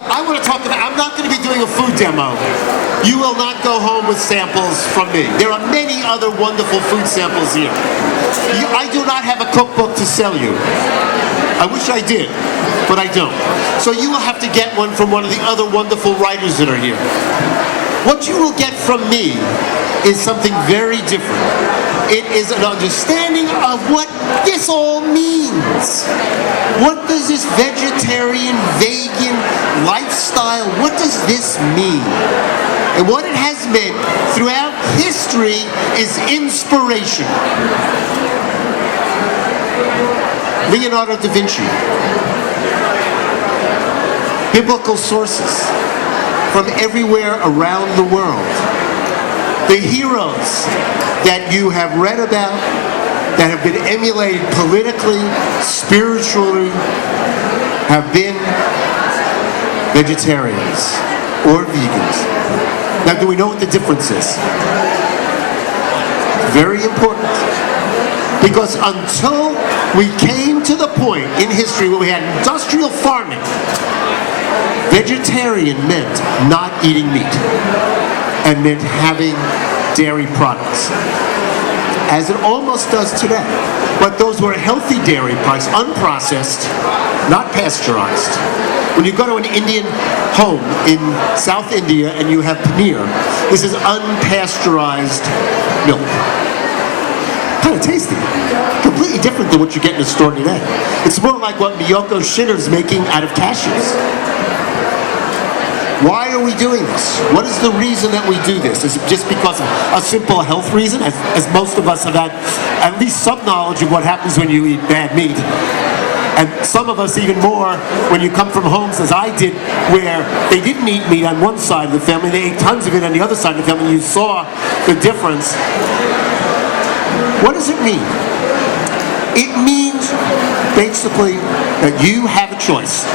I want to talk about, I'm not going to be doing a food demo. You will not go home with samples from me. There are many other wonderful food samples here. I do not have a cookbook to sell you. I wish I did, but I don't. So you will have to get one from one of the other wonderful writers that are here. What you will get from me is something very different. It is an understanding of what this all means. What does this vegetarian, vegan lifestyle, what does this mean? And what it has meant throughout history is inspiration. Leonardo da Vinci. Biblical sources from everywhere around the world. The heroes that you have read about, that have been emulated politically, spiritually, have been vegetarians or vegans. Now, do we know what the difference is? Very important. Because until we came to the point in history where we had industrial farming, vegetarian meant not eating meat and meant having dairy products, as it almost does today. But those were healthy dairy products, unprocessed, not pasteurized. When you go to an Indian home in South India and you have paneer, this is unpasteurized milk. Kind of tasty. Completely different than what you get in the store today. It's more like what Miyoko Shinner's making out of cashews. Why are we doing this? What is the reason that we do this? Is it just because of a simple health reason, as most of us have had at least some knowledge of what happens when you eat bad meat? And some of us even more when you come from homes, as I did, where they didn't eat meat on one side of the family, they ate tons of it on the other side of the family, and you saw the difference. What does it mean? It means basically that you have a choice.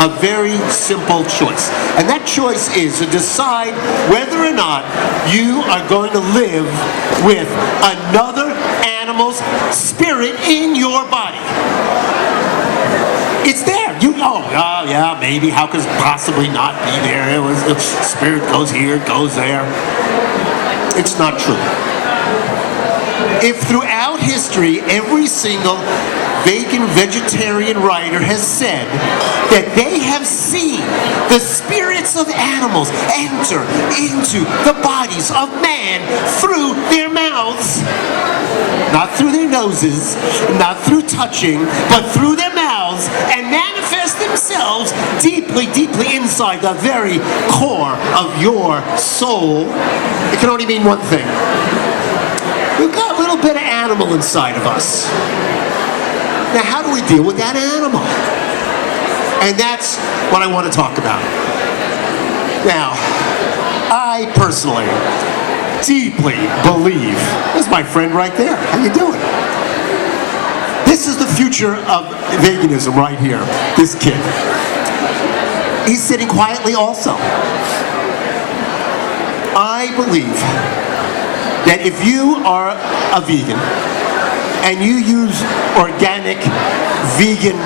A very simple choice. And that choice is to decide whether or not you are going to live with another animal's spirit in your body. It's there. Yeah, maybe. How could it possibly not be there? It was, the spirit goes here, it goes there. It's not true. If throughout history, every single vegan, vegetarian writer has said that they have seen the spirits of animals enter into the bodies of man through their mouths, not through their noses, not through touching, but through their mouths, and manifest themselves deeply, deeply inside the very core of your soul, it can only mean one thing. We've got a little bit of animal inside of us. Now, how do we deal with that animal? And that's what I want to talk about. Now, I personally deeply believe, there's my friend right there. How you doing? This is the future of veganism right here. This kid. He's sitting quietly also. I believe that if you are a vegan and you use organic vegan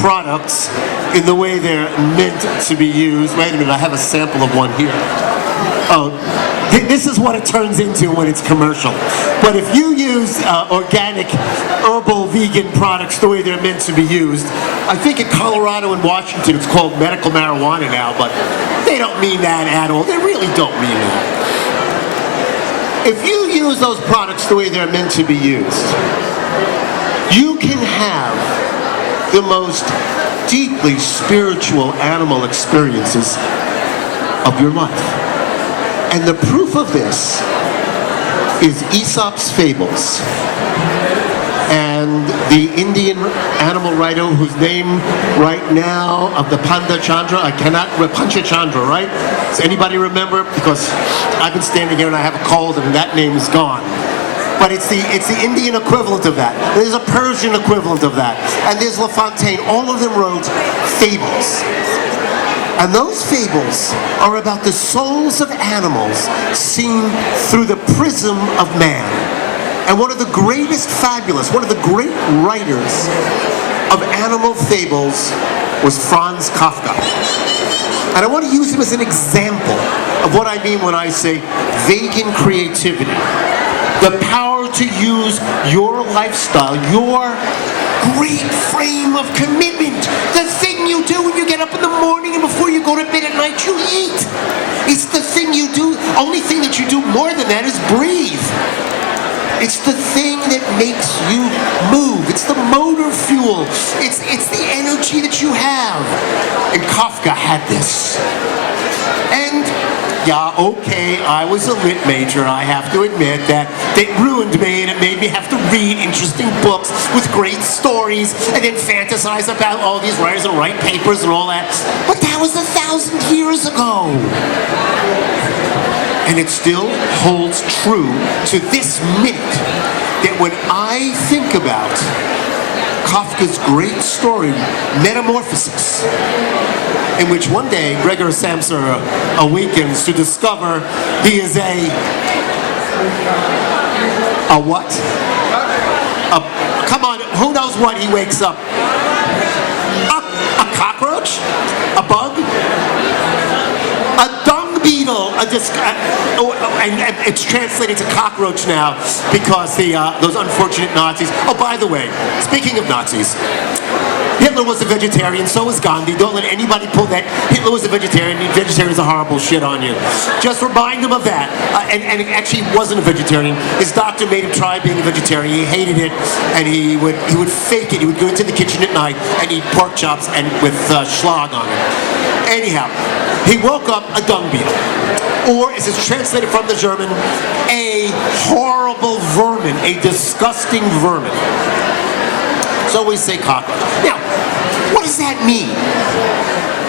products in the way they're meant to be used. Wait a minute, I have a sample of one here. Oh, this is what it turns into when it's commercial. But if you use organic, herbal, vegan products the way they're meant to be used, I think in Colorado and Washington it's called medical marijuana now, but they don't mean that at all. They really don't mean that. If you use those products the way they're meant to be used, you can have the most deeply spiritual animal experiences of your life. And the proof of this is Aesop's fables. And the Indian animal writer whose name right now of the Panchachandra, Panchachandra, right? Does anybody remember? Because I've been standing here and I have a cold and that name is gone. But it's the Indian equivalent of that. There's a Persian equivalent of that. And there's La Fontaine. All of them wrote fables. And those fables are about the souls of animals seen through the prism of man. And one of the greatest one of the great writers of animal fables was Franz Kafka. And I want to use him as an example of what I mean when I say vegan creativity. The power to use your lifestyle, your great frame of commitment, the thing you do when you get up in the morning and before you go to bed at night, you eat. It's the thing you do. Only thing that you do more than that is breathe. It's the thing that makes you move. It's the motor fuel. It's the energy that you have. And Kafka had this. And yeah, okay, I was a lit major. I have to admit that it ruined me, and it made me have to read interesting books with great stories and then fantasize about all these writers and write papers and all that. But that was 1,000 years ago. And it still holds true to this minute that when I think about Kafka's great story, Metamorphosis, in which one day Gregor Samsa awakens to discover he is a what? Come on, who knows what he wakes up? A cockroach? A bug? A dung beetle? And it's translated to cockroach now because those unfortunate Nazis. Oh, by the way, speaking of Nazis, Hitler was a vegetarian, so was Gandhi. Don't let anybody pull that. Hitler was a vegetarian, and vegetarians are horrible shit on you. Just remind them of that. And actually he wasn't a vegetarian. His doctor made him try being a vegetarian. He hated it, and he would fake it. He would go into the kitchen at night and eat pork chops and with schlag on it. Anyhow, he woke up a dung beetle. Or, as it's translated from the German, a horrible vermin, a disgusting vermin. So we say cockroach. Now, what does that mean?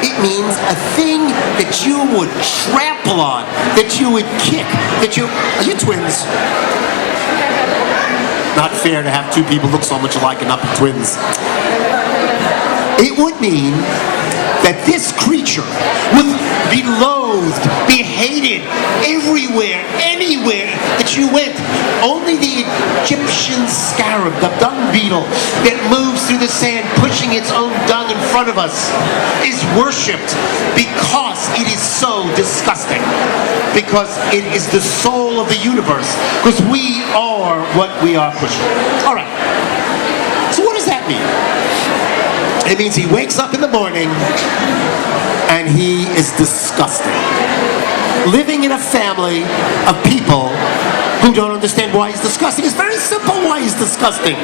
It means a thing that you would trample on, that you would kick, that you... Are you twins? Not fair to have two people look so much alike and not be twins. It would mean that this creature would be loathed, be hated everywhere, anywhere that you went. Only the Egyptian scarab, the dung beetle that moves through the sand, pushing its own dung in front of us, is worshipped because it is so disgusting. Because it is the soul of the universe. Because we are what we are pushing. All right. So what does that mean? It means he wakes up in the morning and he is disgusting. Living in a family of people who don't understand why he's disgusting. It's very simple why he's disgusting.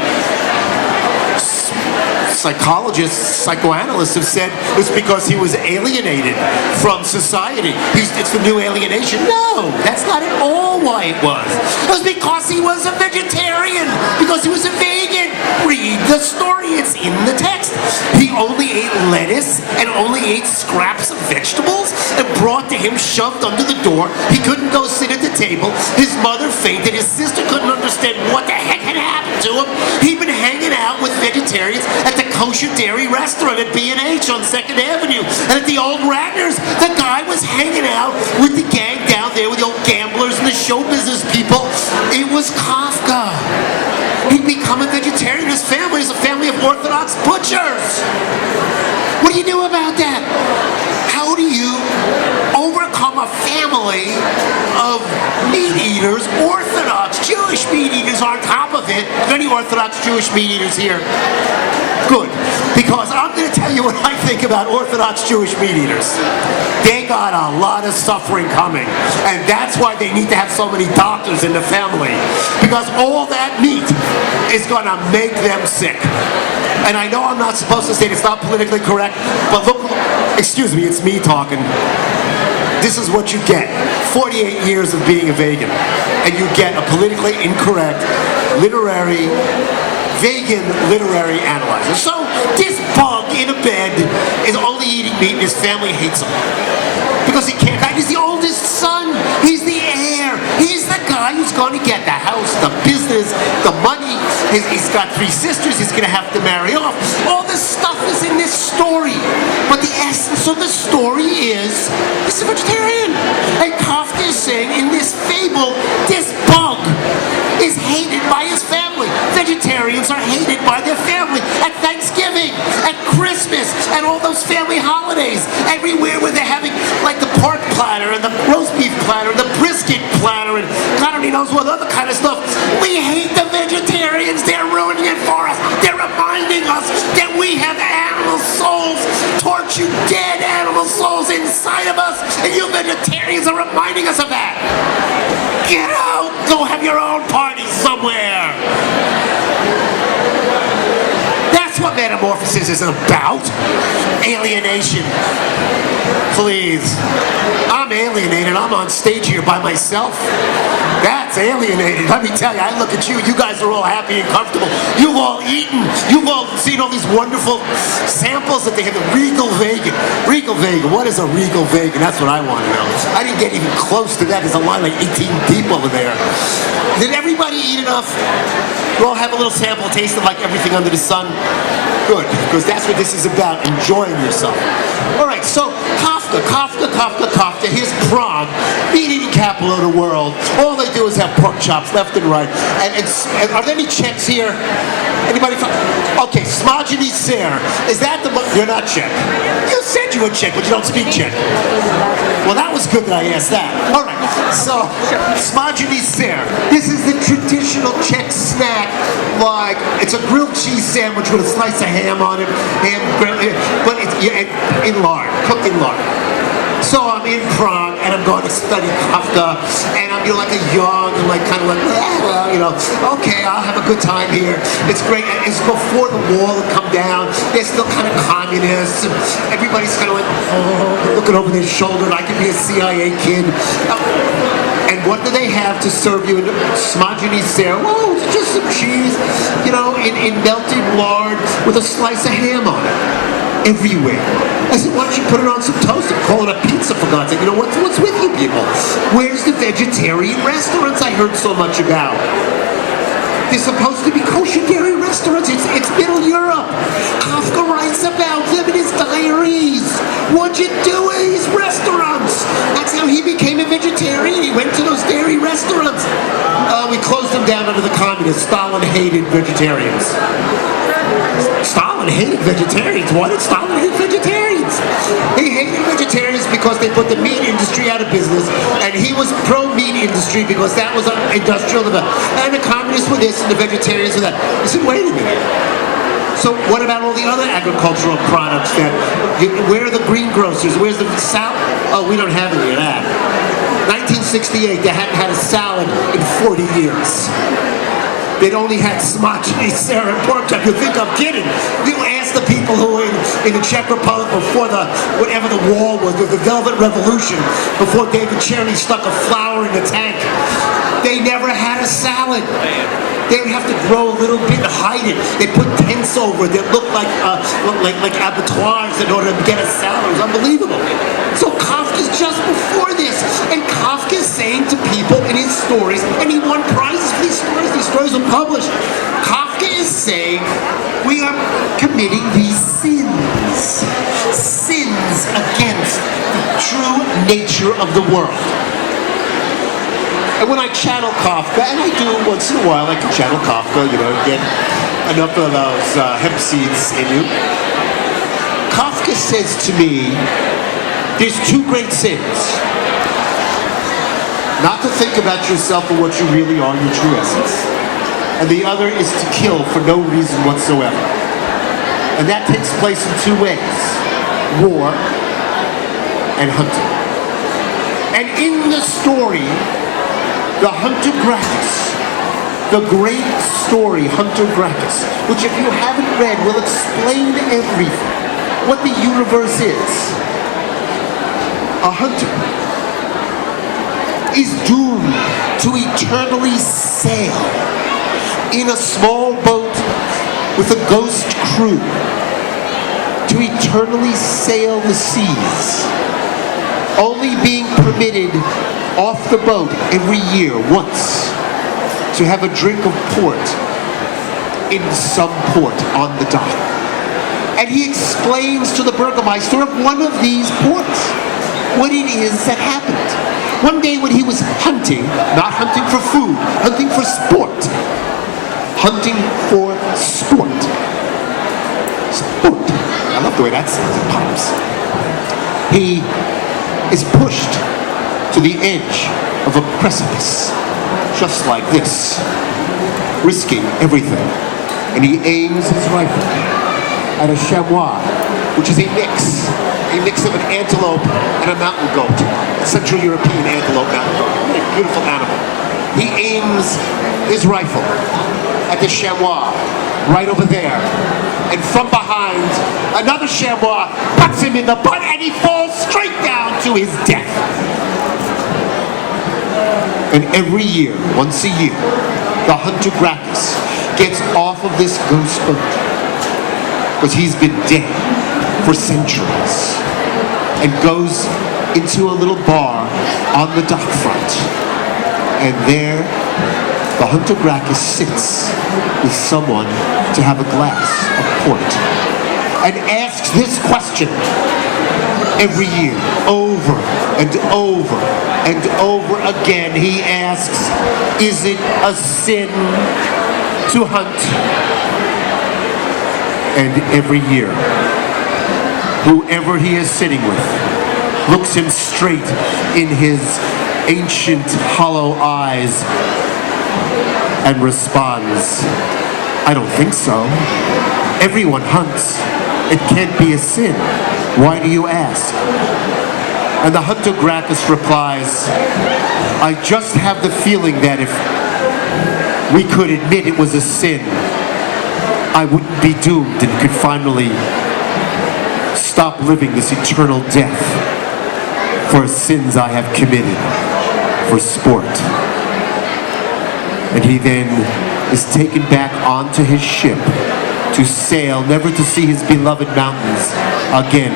Psychologists, psychoanalysts have said it's because he was alienated from society. It's the new alienation. No, that's not at all why it was. It was because he was a vegetarian, because he was a vegan. Read the story, it's in the text. He only ate lettuce and only ate scraps of vegetables and brought to him shoved under the door. He couldn't go sit at the table. His mother fainted. His sister couldn't understand what the heck had happened to him. He'd been hanging out with vegetarians at the kosher dairy restaurant at B&H on 2nd Avenue. And at the old Ragners, the guy was hanging out with the gang down there with the old gamblers and the show business people. It was Kafka. He'd become a vegetarian. His family is a family of Orthodox butchers. What do you do about that? How do you overcome a family of meat eaters, Orthodox Jewish meat eaters on top of it? Are there any Orthodox Jewish meat eaters here? Good, because I'm going to tell you what I think about Orthodox Jewish meat eaters. They got a lot of suffering coming, and that's why they need to have so many doctors in the family, because all that meat is going to make them sick. And I know I'm not supposed to say it, it's not politically correct, but look, excuse me, it's me talking. This is what you get. 48 years of being a vegan, and you get a politically incorrect vegan literary analyzer. So this bug in a bed is only eating meat and his family hates him. Because he can't, he's the oldest son, he's the heir, he's the guy who's going to get the house, the business, the money, He's got 3 sisters. He's going to have to marry off. All this stuff is in this story. But the essence of the story is he's a vegetarian. And Kafka is saying in this fable, this bug is hated by his family. Vegetarians are hated by their family at Thanksgiving, at Christmas, and all those family holidays. Everywhere where they're having like the pork platter and the roast beef platter and the brisket platter and God only knows what other kind of stuff. We hate the vegetarians. They're ruining it for us. They're reminding us that we have animal souls, tortured dead animal souls inside of us, and you vegetarians are reminding us of that. Get out! Go have your own party somewhere! That's what Metamorphosis is about. Alienation. Please. I'm alienated. I'm on stage here by myself. That's alienated. Let me tell you, I look at you. You guys are all happy and comfortable. You've all eaten. You've all seen all these wonderful samples that they have. The Regal Vegan. Regal Vegan. What is a Regal Vegan? That's what I want to know. I didn't get even close to that. There's a line like 18 people over there. Did everybody eat enough? You all have a little sample, taste of like everything under the sun? Good, because that's what this is about, enjoying yourself. All right, so Kafka. Here's Prague, meat-eating capital of the world. All they do is have pork chops left and right. And are there any Czechs here? Anybody from? Okay, Smajeny Ser. Is that the? You're not Czech. You said you were Czech, but you don't speak Czech. Well, that was good that I asked that. All right, so Smajeny Ser. This is the traditional Czech snack. Like it's a grilled cheese sandwich with a slice of ham on it, but it's in lard, cooked in lard. So I'm in Prague and I'm going to study Kafka, and I'm like a young, and like kind of like, well, okay, I'll have a good time here. It's great. It's before the wall had come down. They're still kind of communists. And everybody's kind of like, looking over their shoulder. And I could be a CIA kid. And what do they have to serve you in Smajeny Ser? Well, it's just some cheese, in melted lard with a slice of ham on it. Everywhere. I said, why don't you put it on some toast and call it a pizza, for God's sake? What's with you people? Where's the vegetarian restaurants I heard so much about? They're supposed to be kosher dairy restaurants. It's Middle Europe. Kafka writes about them in his diaries. What'd you do at these restaurants? That's how he became a vegetarian. He went to those dairy restaurants. We closed them down under the communists. Stalin hated vegetarians. Stalin hated vegetarians. Why did Stalin hate vegetarians? He hated vegetarians because they put the meat industry out of business, and he was pro-meat industry because that was an industrial development. And the communists were this, and the vegetarians were that. He said, wait a minute. So what about all the other agricultural products where are the greengrocers? Where's the salad? Oh, we don't have any of that. 1968, they hadn't had a salad in 40 years. They'd only had Smajeny Ser and pork chop. You think I'm kidding? You ask the people who were in the Czech Republic before whatever the wall was, the Velvet Revolution, before David Cherny stuck a flower in the tank. They never had a salad. They would have to grow a little bit and hide it. They put tents over it that looked like abattoirs in order to get a salad. It was unbelievable. So Kafka's just before this, and Kafka's saying to people in his stories, and he won prizes for these stories. These stories are published. Kafka is saying we are committing these sins against the true nature of the world. And when I channel Kafka, and I do once in a while, I can channel Kafka, get enough of those hemp seeds in you. Kafka says to me, there's 2 great sins. Not to think about yourself or what you really are, your true essence. And the other is to kill for no reason whatsoever. And that takes place in 2 ways. War and hunting. And in the story, the Hunter Gracchus, the great story, Hunter Gracchus, which if you haven't read will explain everything, what the universe is. A hunter is doomed to eternally sail in a small boat with a ghost crew, to eternally sail the seas, only being permitted off the boat every year once to have a drink of port in some port on the dock. And he explains to the Burgermeister of one of these ports what it is that happened. One day when he was hunting, not hunting for food, hunting for sport. Hunting for sport. Sport. I love the way that sounds, it pops. He is pushed to the edge of a precipice, just like this, risking everything. And he aims his rifle at a chamois, which is a mix of an antelope and a mountain goat, a Central European antelope mountain goat, a beautiful animal. He aims his rifle at the chamois, right over there. And from behind, another chamois cuts him in the butt and he falls straight down to his death. And every year, once a year, the hunter Gracchus gets off of this ghost boat because he's been dead for centuries and goes into a little bar on the dock front. And there, the hunter Gracchus sits with someone to have a glass of port and asks this question every year, over and over and over again. He asks, is it a sin to hunt? And every year, whoever he is sitting with looks him straight in his ancient hollow eyes and responds, I don't think so. Everyone hunts. It can't be a sin. Why do you ask? And the hunter Gracchus replies, I just have the feeling that if we could admit it was a sin, I wouldn't be doomed and could finally stop living this eternal death for sins I have committed for sport. And he then is taken back onto his ship to sail, never to see his beloved mountains again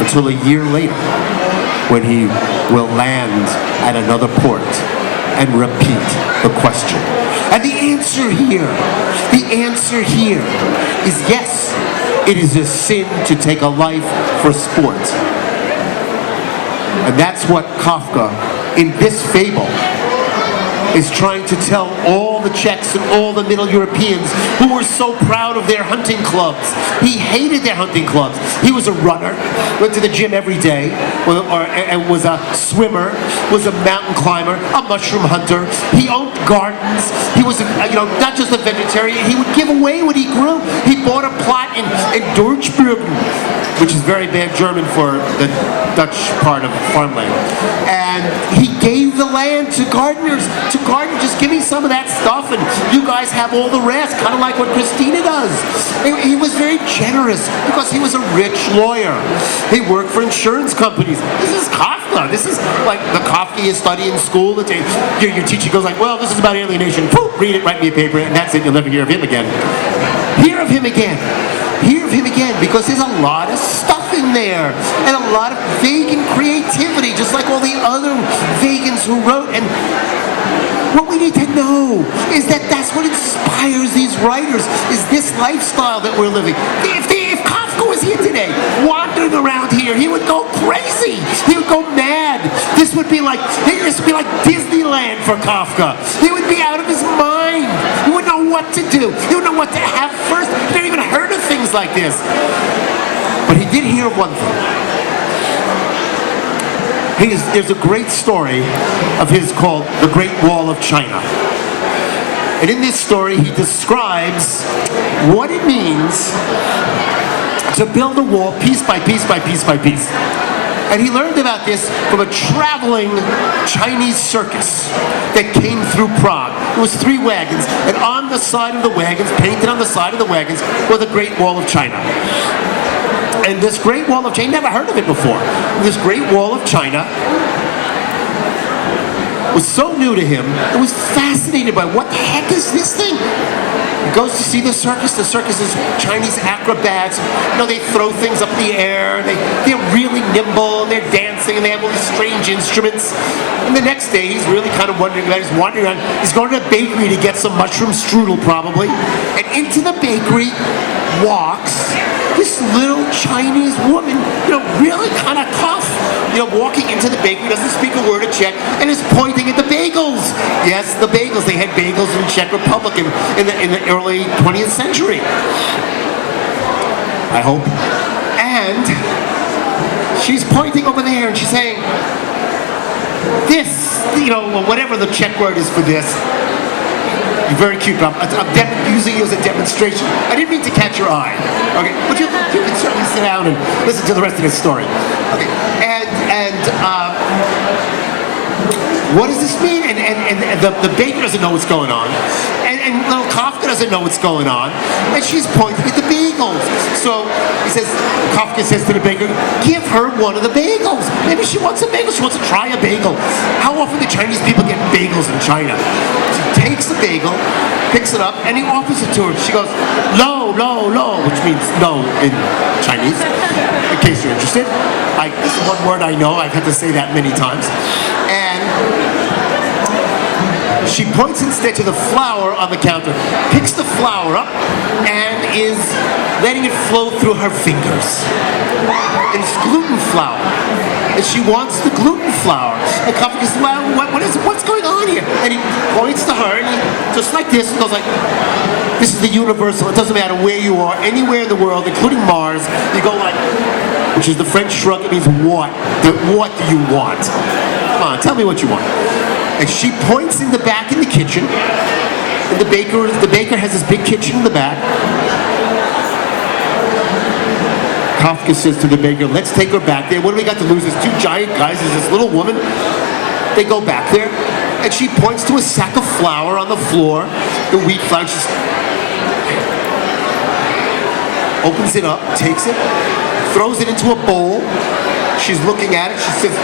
until a year later, when he will land at another port and repeat the question. And the answer here is yes, it is a sin to take a life for sport. And that's what Kafka, in this fable, is trying to tell all the Czechs and all the Middle Europeans who were so proud of their hunting clubs. He hated their hunting clubs. He was a runner, went to the gym every day, and was a swimmer, was a mountain climber, a mushroom hunter. He owned gardens. He was, not just a vegetarian. He would give away what he grew. He bought a plot in Deutschburgen, which is very bad German for the Dutch part of farmland. And he gave the land to gardeners, just give me some of that stuff and you guys have all the rest, kind of like what Christina does. He was very generous because he was a rich lawyer. He worked for insurance companies. This is Kafka. This is like the Kafka you study in school. Your teacher goes like, well, this is about alienation. Poof, read it, write me a paper, and that's it. You'll never hear of him again. Hear of him again. Hear of him again, because there's a lot of stuff in there and a lot of vegan creativity, just like all the other vegans who wrote. And what we need to know is that that's what inspires these writers, is this lifestyle that we're living. If Kafka was here today, wandering around here, he would go crazy. He would go mad. This would be like Disneyland for Kafka. He would be out of his mind. He wouldn't know what to do. He wouldn't know what to have first. He never even heard of things like this. But he did hear of one thing. There's a great story of his called The Great Wall of China. And in this story, he describes what it means to build a wall piece by piece by piece by piece. And he learned about this from a traveling Chinese circus that came through Prague. It was 3 wagons, and on the side of the wagons, painted on the side of the wagons, was the Great Wall of China. And this Great Wall of China, never heard of it before. This Great Wall of China was so new to him, he was fascinated by what the heck is this thing? He goes to see the circus. The circus is Chinese acrobats. They throw things up in the air. They're really nimble. They're dancing. dancing, and they have all these strange instruments. And the next day, he's really kind of wondering about it. He's wandering around. He's going to the bakery to get some mushroom strudel, probably. And into the bakery walks this little Chinese woman, really kind of tough, walking into the bakery, doesn't speak a word of Czech, and is pointing at the bagels. Yes, the bagels. They had bagels in the Czech Republic in the early 20th century. I hope. And she's pointing over there, and she's saying, this, whatever the Czech word is for this. You're very cute, but I'm using you as a demonstration. I didn't mean to catch your eye. Okay, but you can certainly sit down and listen to the rest of this story. Okay, and what does this mean? And the baker doesn't know what's going on, and little Kafka doesn't know what's going on, and she's pointing at the bagels. So Kafka says to the baker, give her one of the bagels. Maybe she wants a bagel. She wants to try a bagel. How often do Chinese people get bagels in China? He takes the bagel, picks it up, and he offers it to her. She goes, lo, lo, lo, which means no in Chinese, in case you're interested. This is one word I know. I've had to say that many times. And she points instead to the flour on the counter, picks the flour up, and is letting it flow through her fingers. And it's gluten flour. And she wants the gluten flour. And Kafka says, well, what is it? What's going on here? And he points to her, and he, just like this, and goes like, this is the universal. It doesn't matter where you are, anywhere in the world, including Mars. You go like, which is the French shrug. It means what? What do you want? Come on, tell me what you want. And she points in the back in the kitchen. And the baker has this big kitchen in the back. Kafka says to the baker, let's take her back there. What do we got to lose? There's two giant guys. There's this little woman. They go back there. And she points to a sack of flour on the floor. The wheat flour. She opens it up, takes it, throws it into a bowl. She's looking at it. She says,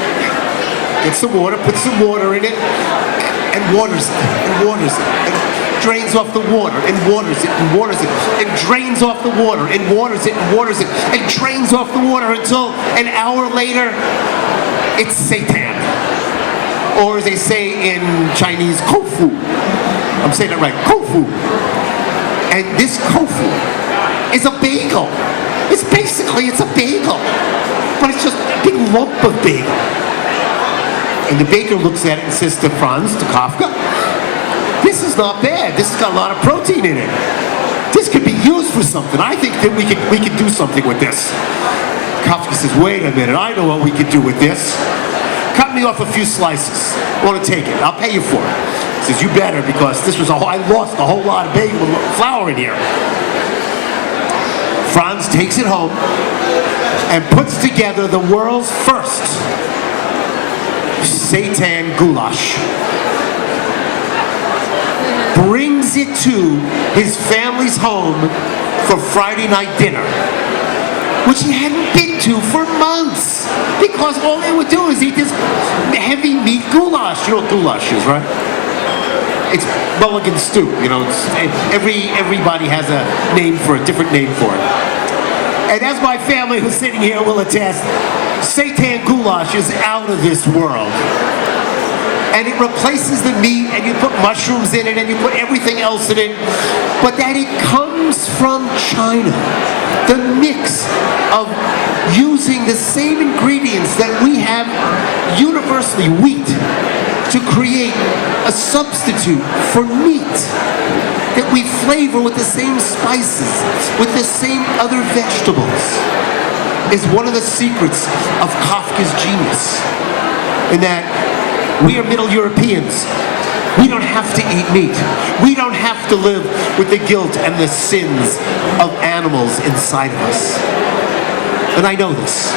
get some water, put some water in it, and waters it, and waters it, and drains off the water, and waters it, and waters it, and drains off the water, and waters it, and waters it, and drains off the water until an hour later, it's seitan. Or as they say in Chinese, kofu. I'm saying it right, kofu. And this kofu is a bagel. It's a bagel. But it's just a big lump of bagel. And the baker looks at it and says to Franz, to Kafka, this is not bad. This has got a lot of protein in it. This could be used for something. I think that we could do something with this. Kafka says, wait a minute, I know what we could do with this. Cut me off a few slices. I want to take it. I'll pay you for it. He says, you better, because I lost a whole lot of bagel flour in here. Franz takes it home and puts together the world's first seitan goulash. Brings it to his family's home for Friday night dinner, which he hadn't been to for months, because all they would do is eat this heavy meat goulash. You know what goulash is, right? It's mulligan stew. Everybody has a name for it, different name for it. And as my family who's sitting here will attest, seitan goulash is out of this world. And it replaces the meat, and you put mushrooms in it, and you put everything else in it. But that it comes from China. The mix of using the same ingredients that we have universally, wheat, to create a substitute for meat that we flavor with the same spices, with the same other vegetables, is one of the secrets of Kafka's genius. In that we are Middle Europeans. We don't have to eat meat. We don't have to live with the guilt and the sins of animals inside of us. And I know this.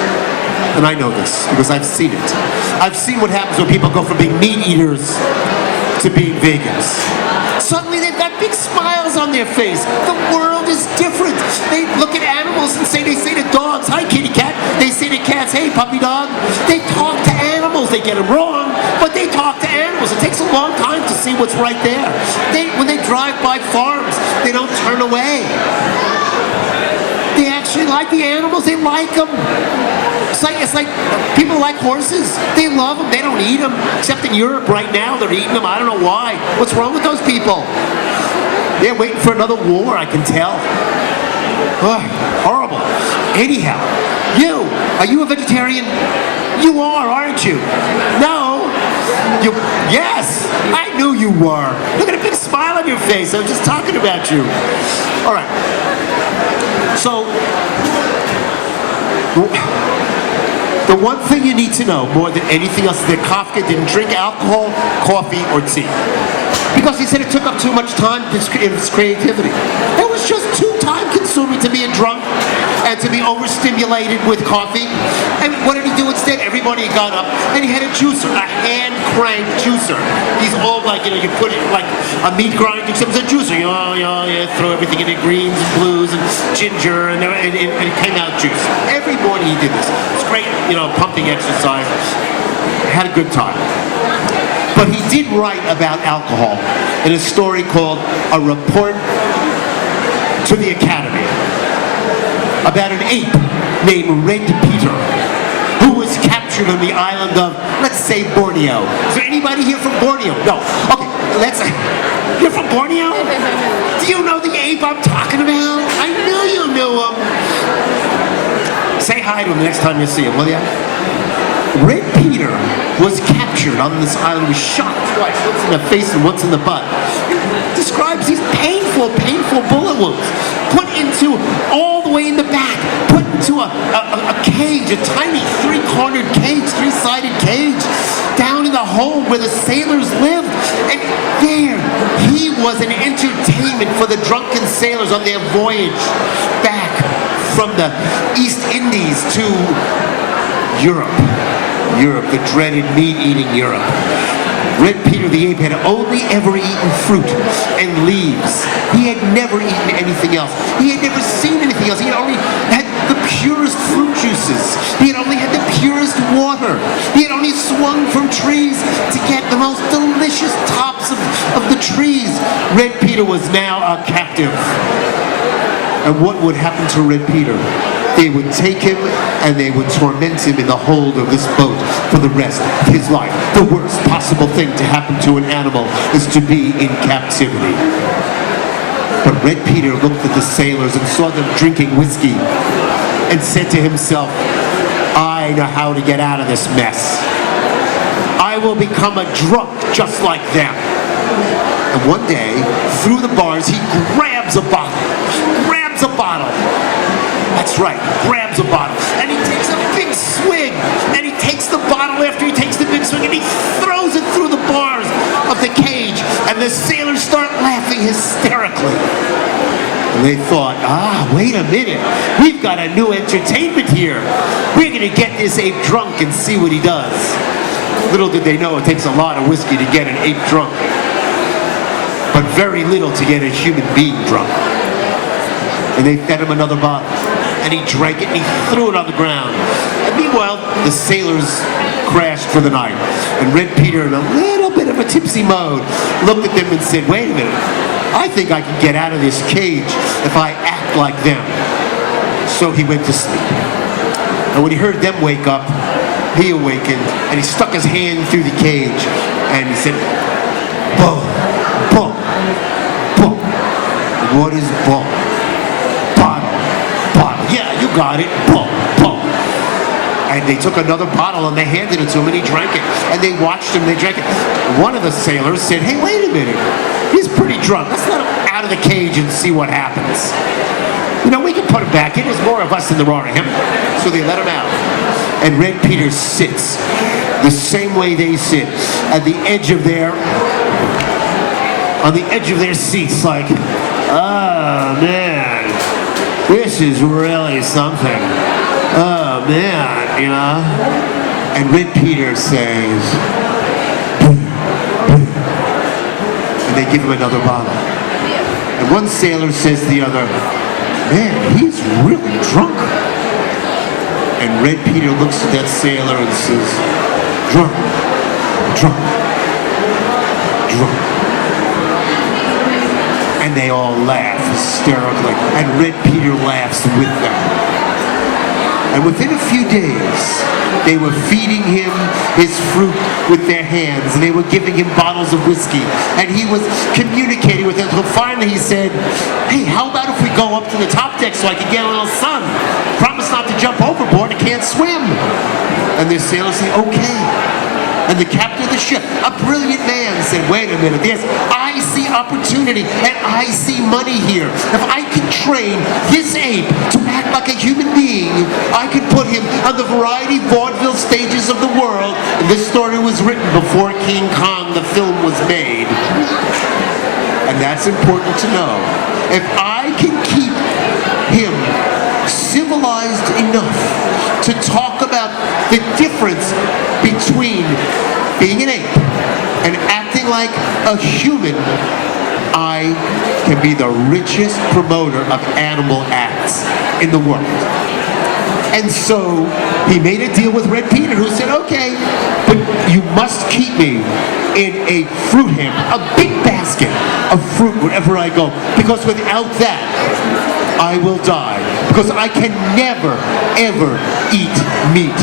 And I know this because I've seen it. I've seen what happens when people go from being meat eaters to being vegans. Suddenly they've got big smiles on their face. The world is different. They look at animals and they say to dogs, hi kitty cat. They say to cats, hey puppy dog. They talk to animals. They get them wrong, but they talk to animals. It takes a long time to see what's right there. When they drive by farms, they don't turn away. They actually like the animals. They like them. It's like people like horses. They love them. They don't eat them. Except in Europe right now, they're eating them. I don't know why. What's wrong with those people? They're waiting for another war, I can tell. Oh, horrible. Anyhow, are you a vegetarian? You are, aren't you? No. Yes, I knew you were. Look at a big smile on your face. I was just talking about you. All right. So, the one thing you need to know more than anything else is that Kafka didn't drink alcohol, coffee, or tea. Because he said it took up too much time in his creativity. It was just too time-consuming to be a drunk and to be overstimulated with coffee. And what did he do instead? Everybody got up and he had a juicer, a hand-cranked juicer. These old, you put it like a meat grinder, except it's a juicer. You throw everything in it, greens and blues and ginger, and it came out juice. Every morning he did this. It's great, pumping exercise. Had a good time. But he did write about alcohol in a story called A Report to the Academy, about an ape named Red Peter, who was captured on the island of, let's say, Borneo. Is there anybody here from Borneo? No. Okay, you're from Borneo? Do you know the ape I'm talking about? I knew you knew him. Say hi to him the next time you see him, will ya? Red Peter was captured on this island. He was shot twice, once in the face and once in the butt. Describes these painful bullet wounds, put into all the way in the back, put into a cage, a tiny three-cornered cage, three-sided cage, down in the hole where the sailors lived. And there, he was an entertainment for the drunken sailors on their voyage back from the East Indies to Europe, the dreaded meat-eating Europe. Red Peter the ape had only ever eaten fruit and leaves. He had never eaten anything else. He had never seen anything else. He had only had the purest fruit juices. He had only had the purest water. He had only swung from trees to get the most delicious tops of the trees. Red Peter was now a captive. And what would happen to Red Peter? They would take him and they would torment him in the hold of this boat for the rest of his life. The worst possible thing to happen to an animal is to be in captivity. But Red Peter looked at the sailors and saw them drinking whiskey and said to himself, I know how to get out of this mess. I will become a drunk just like them. And one day, through the bars, he grabs a bottle. That's right, grabs a bottle, and he takes a big swig, and he takes the bottle after he takes the big swig, and he throws it through the bars of the cage, and the sailors start laughing hysterically. And they thought, wait a minute, we've got a new entertainment here. We're going to get this ape drunk and see what he does. Little did they know it takes a lot of whiskey to get an ape drunk, but very little to get a human being drunk. And they fed him another bottle. And he drank it and he threw it on the ground. And meanwhile, the sailors crashed for the night. And Red Peter, in a little bit of a tipsy mode, looked at them and said, wait a minute, I think I can get out of this cage if I act like them. So he went to sleep. And when he heard them wake up, he awakened and he stuck his hand through the cage and he said, boom, boom, boom. What is boom? Yeah, you got it. Boom, boom. And they took another bottle and they handed it to him and he drank it. And they watched him, they drank it. One of the sailors said, hey, wait a minute. He's pretty drunk. Let's let him out of the cage and see what happens. We can put him back in. There's more of us than there are of him. So they let him out. And Red Peter sits the same way they sit at the edge of their seats like, oh, man. This is really something. Oh, man, And Red Peter says, and they give him another bottle. And one sailor says to the other, man, he's really drunk. And Red Peter looks at that sailor and says, drunk, drunk, drunk. And they all laugh hysterically, and Red Peter laughs with them. And within a few days, they were feeding him his fruit with their hands, and they were giving him bottles of whiskey, and he was communicating with them until finally he said, "Hey, how about if we go up to the top deck so I can get a little sun? Promise not to jump overboard, I can't swim." And the sailor said, "Okay." And the captain of the ship, a brilliant man, said, "Wait a minute, I see opportunity and I see money here. If I can train this ape to act like a human being, I can put him on the variety vaudeville stages of the world." And this story was written before King Kong, the film, was made. And that's important to know. If I can keep him civilized enough to talk about the difference between being an ape and acting like a human, I can be the richest promoter of animal acts in the world. And so he made a deal with Red Peter, who said, "Okay, but you must keep me in a fruit hamper, a big basket of fruit wherever I go, because without that, I will die. Because I can never, ever eat meat.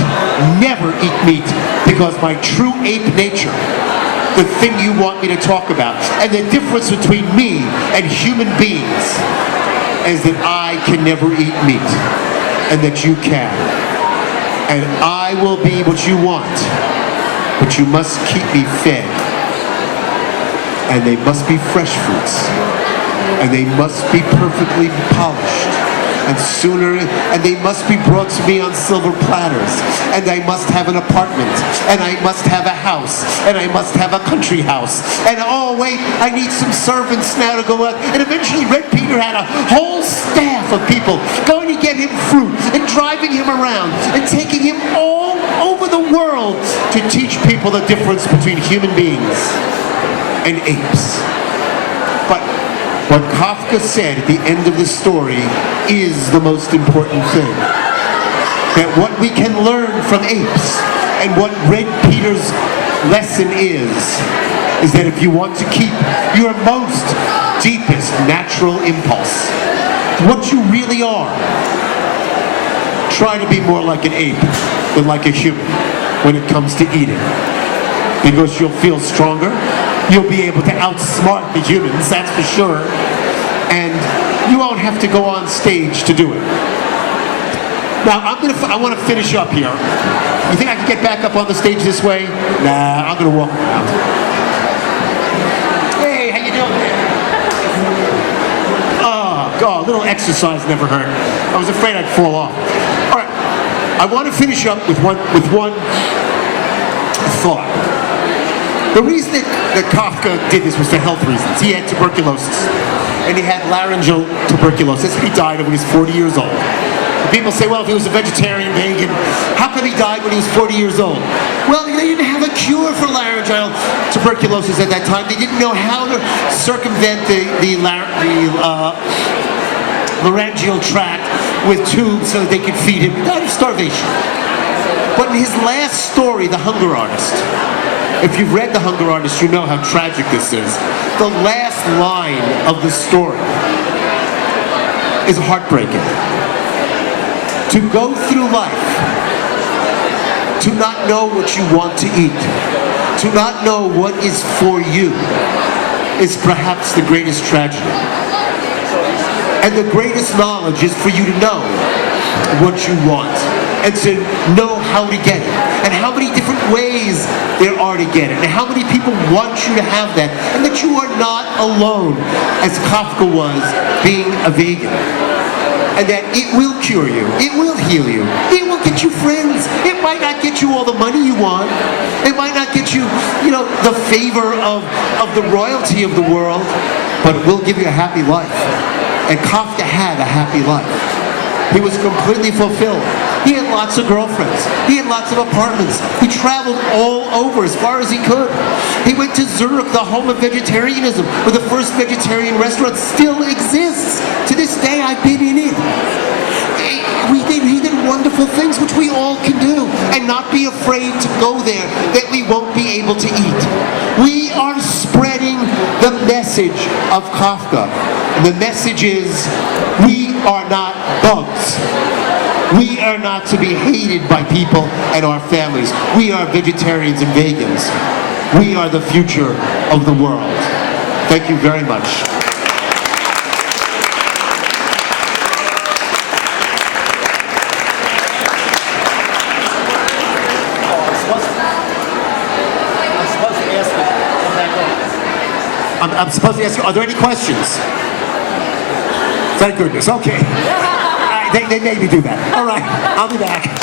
Never eat meat. Because my true ape nature, the thing you want me to talk about, and the difference between me and human beings, is that I can never eat meat, and that you can. And I will be what you want, but you must keep me fed. And they must be fresh fruits. And they must be perfectly polished. And they must be brought to me on silver platters. And I must have an apartment. And I must have a house. And I must have a country house. And oh wait, I need some servants now to go out." And eventually Red Peter had a whole staff of people going to get him fruit and driving him around and taking him all over the world to teach people the difference between human beings and apes. But what Kafka said at the end of the story is the most important thing. That what we can learn from apes, and what Red Peter's lesson is that if you want to keep your most deepest natural impulse, what you really are, try to be more like an ape than like a human when it comes to eating. Because you'll feel stronger. You'll be able to outsmart the humans, that's for sure. And you won't have to go on stage to do it. Now, I want to finish up here. You think I can get back up on the stage this way? Nah, I'm going to walk around. Hey, how you doing there? Oh, God, a little exercise never hurt. I was afraid I'd fall off. All right, I want to finish up with one thought. The reason that Kafka did this was for health reasons. He had tuberculosis, and he had laryngeal tuberculosis. He died when he was 40 years old. And people say, well, if he was a vegetarian, vegan, how come he died when he was 40 years old? Well, they didn't have a cure for laryngeal tuberculosis at that time. They didn't know how to circumvent the laryngeal tract with tubes so that they could feed him. He died of starvation. But in his last story, The Hunger Artist, if you've read The Hunger Artist, you know how tragic this is. The last line of the story is heartbreaking. To go through life, to not know what you want to eat, to not know what is for you, is perhaps the greatest tragedy. And the greatest knowledge is for you to know what you want, and to know how to get it, and how many different ways there are to get it, and how many people want you to have that, and that you are not alone, as Kafka was, being a vegan. And that it will cure you, it will heal you, it will get you friends. It might not get you all the money you want, it might not get you, the favor of the royalty of the world, but it will give you a happy life. And Kafka had a happy life. He was completely fulfilled. He had lots of girlfriends. He had lots of apartments. He traveled all over as far as he could. He went to Zurich, the home of vegetarianism, where the first vegetarian restaurant still exists. To this day, I've been in it. He did wonderful things, which we all can do, and not be afraid to go there that we won't be able to eat. We are spreading the message of Kafka. And the message is, we are not bugs. We are not to be hated by people and our families. We are vegetarians and vegans. We are the future of the world. Thank you very much. I'm supposed to ask you, are there any questions? Thank goodness, okay. They made me do that. All right, I'll be back.